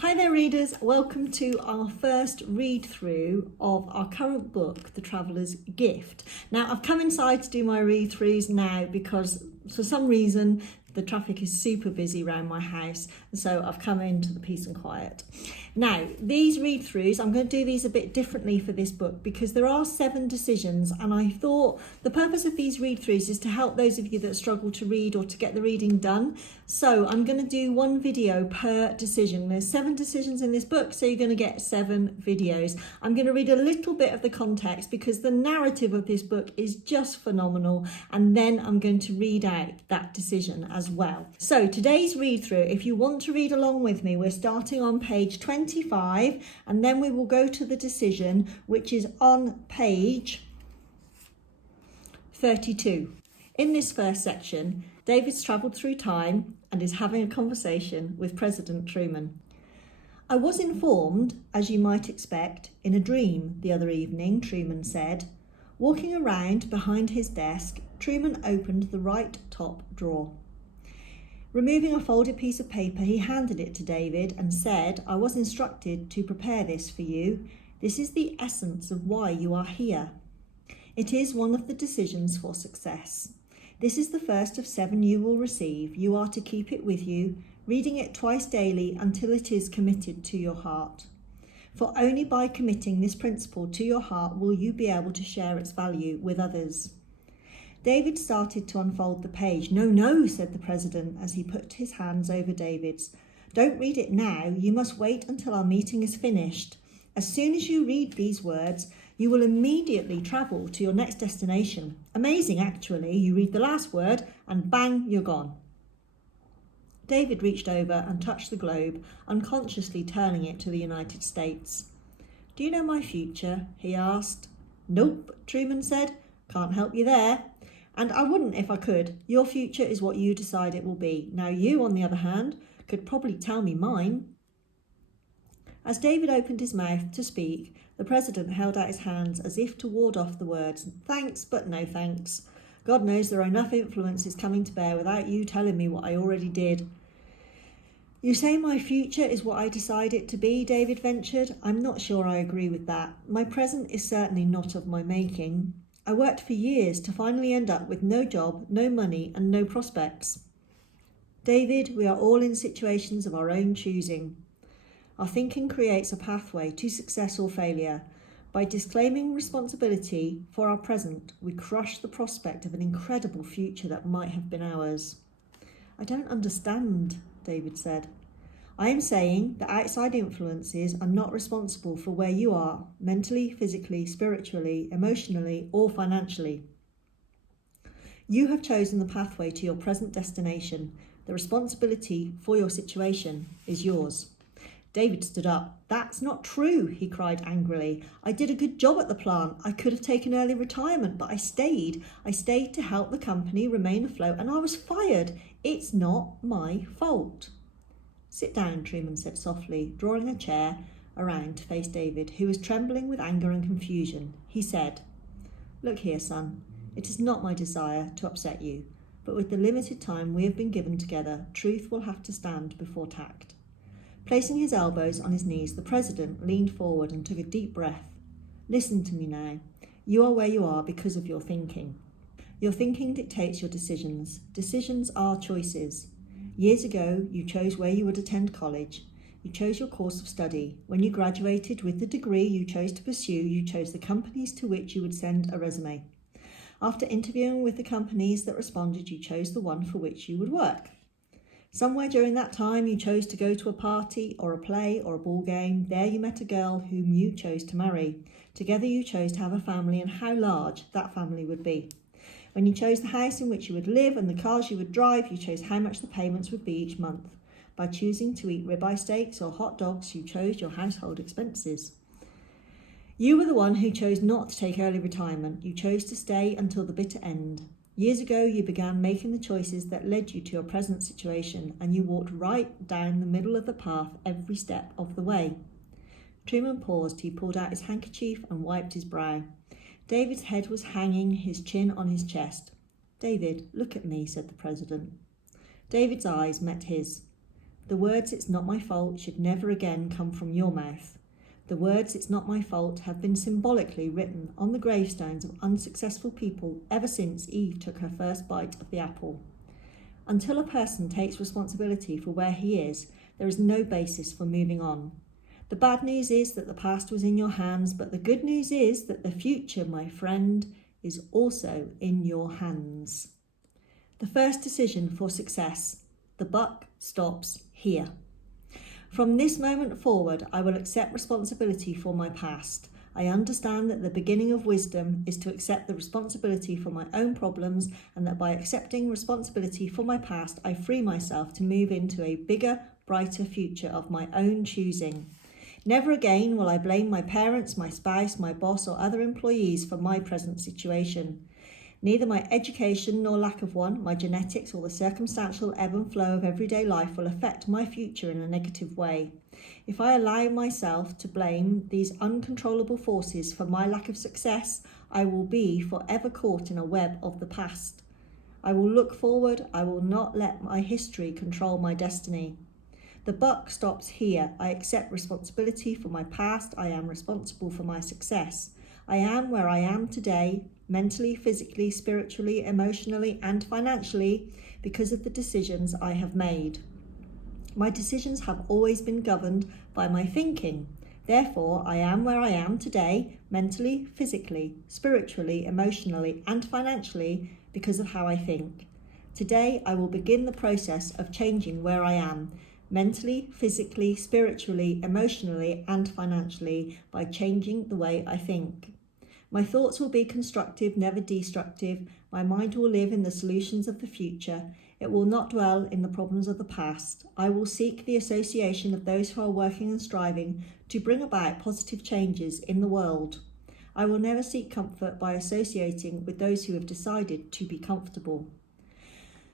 Hi there readers, welcome to our first read through of our current book, The Traveller's Gift. Now I've come inside to do my read throughs now because for some reason the traffic is super busy around my house, so I've come into the peace and quiet. Now these read throughs, I'm going to do these a bit differently for this book because there are 7 decisions, and I thought the purpose of these read throughs is to help those of you that struggle to read or to get the reading done. So I'm going to do 1 video per decision. There's 7 decisions in this book, so you're going to get 7 videos. I'm going to read a little bit of the context because the narrative of this book is just phenomenal, and then I'm going to read out that decision as well. So today's read through, if you want to read along with me, we're starting on page 25 and then we will go to the decision which is on page 32. In this first section, David's travelled through time and is having a conversation with President Truman. I was informed, as you might expect, in a dream the other evening, Truman said. Walking around behind his desk, Truman opened the right top drawer. Removing a folded piece of paper, he handed it to David and said, I was instructed to prepare this for you. This is the essence of why you are here. It is one of the decisions for success. This is the first of 7 you will receive. You are to keep it with you, reading it twice daily until it is committed to your heart. For only by committing this principle to your heart will you be able to share its value with others. David started to unfold the page. No, said the president as he put his hands over David's. Don't read it now. You must wait until our meeting is finished. As soon as you read these words, you will immediately travel to your next destination. Amazing, actually. You read the last word and bang, you're gone. David reached over and touched the globe, unconsciously turning it to the United States. Do you know my future? He asked. Nope, Truman said. Can't help you there. And I wouldn't if I could. Your future is what you decide it will be. Now you, on the other hand, could probably tell me mine. As David opened his mouth to speak, the president held out his hands as if to ward off the words, thanks, but no thanks. God knows there are enough influences coming to bear without you telling me what I already did. You say my future is what I decide it to be, David ventured. I'm not sure I agree with that. My present is certainly not of my making. I worked for years to finally end up with no job, no money, and no prospects. David, we are all in situations of our own choosing. Our thinking creates a pathway to success or failure. By disclaiming responsibility for our present, we crush the prospect of an incredible future that might have been ours. I don't understand, David said. I am saying that outside influences are not responsible for where you are, mentally, physically, spiritually, emotionally, or financially. You have chosen the pathway to your present destination. The responsibility for your situation is yours. David stood up. That's not true, he cried angrily. I did a good job at the plant. I could have taken early retirement, but I stayed. I stayed to help the company remain afloat, and I was fired. It's not my fault. Sit down, Truman said softly, drawing a chair around to face David, who was trembling with anger and confusion. He said, Look here, son. It is not my desire to upset you, but with the limited time we have been given together, truth will have to stand before tact. Placing his elbows on his knees, the president leaned forward and took a deep breath. Listen to me now. You are where you are because of your thinking. Your thinking dictates your decisions. Decisions are choices. Years ago, you chose where you would attend college. You chose your course of study. When you graduated with the degree you chose to pursue, you chose the companies to which you would send a resume. After interviewing with the companies that responded, you chose the one for which you would work. Somewhere during that time, you chose to go to a party or a play or a ball game. There you met a girl whom you chose to marry. Together you chose to have a family and how large that family would be. When you chose the house in which you would live and the cars you would drive, you chose how much the payments would be each month. By choosing to eat ribeye steaks or hot dogs, you chose your household expenses. You were the one who chose not to take early retirement. You chose to stay until the bitter end. Years ago, you began making the choices that led you to your present situation, and you walked right down the middle of the path every step of the way. Truman paused. He pulled out his handkerchief and wiped his brow. David's head was hanging, his chin on his chest. David, look at me, said the president. David's eyes met his. The words "it's not my fault" should never again come from your mouth. The words "it's not my fault" have been symbolically written on the gravestones of unsuccessful people ever since Eve took her first bite of the apple. Until a person takes responsibility for where he is, there is no basis for moving on. The bad news is that the past was in your hands, but the good news is that the future, my friend, is also in your hands. The first decision for success. The buck stops here. From this moment forward, I will accept responsibility for my past. I understand that the beginning of wisdom is to accept the responsibility for my own problems, and that by accepting responsibility for my past, I free myself to move into a bigger, brighter future of my own choosing. Never again will I blame my parents, my spouse, my boss, or other employees for my present situation. Neither my education nor lack of one, my genetics, or the circumstantial ebb and flow of everyday life will affect my future in a negative way. If I allow myself to blame these uncontrollable forces for my lack of success, I will be forever caught in a web of the past. I will look forward. I will not let my history control my destiny. The buck stops here. I accept responsibility for my past. I am responsible for my success. I am where I am today, mentally, physically, spiritually, emotionally, and financially, because of the decisions I have made. My decisions have always been governed by my thinking. Therefore, I am where I am today, mentally, physically, spiritually, emotionally, and financially, because of how I think. Today, I will begin the process of changing where I am, mentally, physically, spiritually, emotionally, and financially, by changing the way I think. My thoughts will be constructive, never destructive. My mind will live in the solutions of the future. It will not dwell in the problems of the past. I will seek the association of those who are working and striving to bring about positive changes in the world. I will never seek comfort by associating with those who have decided to be comfortable.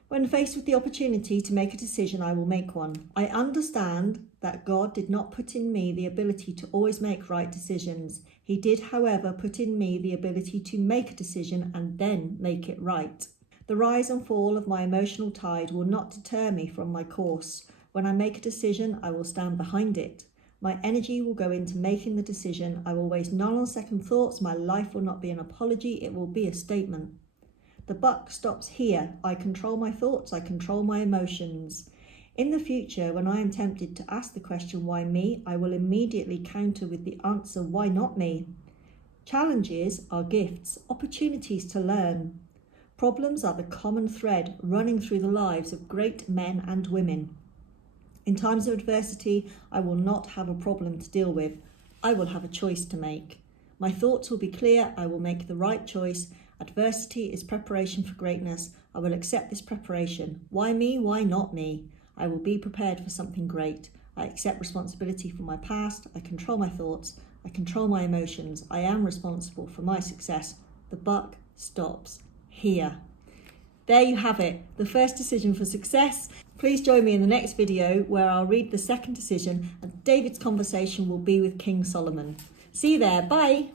When faced with the opportunity to make a decision, I will make one. I understand that God did not put in me the ability to always make right decisions. He did, however, put in me the ability to make a decision and then make it right. The rise and fall of my emotional tide will not deter me from my course. When I make a decision, I will stand behind it. My energy will go into making the decision. I will waste none on second thoughts. My life will not be an apology. It will be a statement. The buck stops here. I control my thoughts. I control my emotions. In the future, when I am tempted to ask the question, why me, I will immediately counter with the answer, why not me? Challenges are gifts, opportunities to learn. Problems are the common thread running through the lives of great men and women. In times of adversity, I will not have a problem to deal with. I will have a choice to make. My thoughts will be clear. I will make the right choice. Adversity is preparation for greatness. I will accept this preparation. Why me? Why not me? I will be prepared for something great. I accept responsibility for my past. I control my thoughts. I control my emotions. I am responsible for my success. The buck stops here. There you have it, the first decision for success. Please join me in the next video where I'll read the second decision and David's conversation will be with King Solomon. See you there. Bye.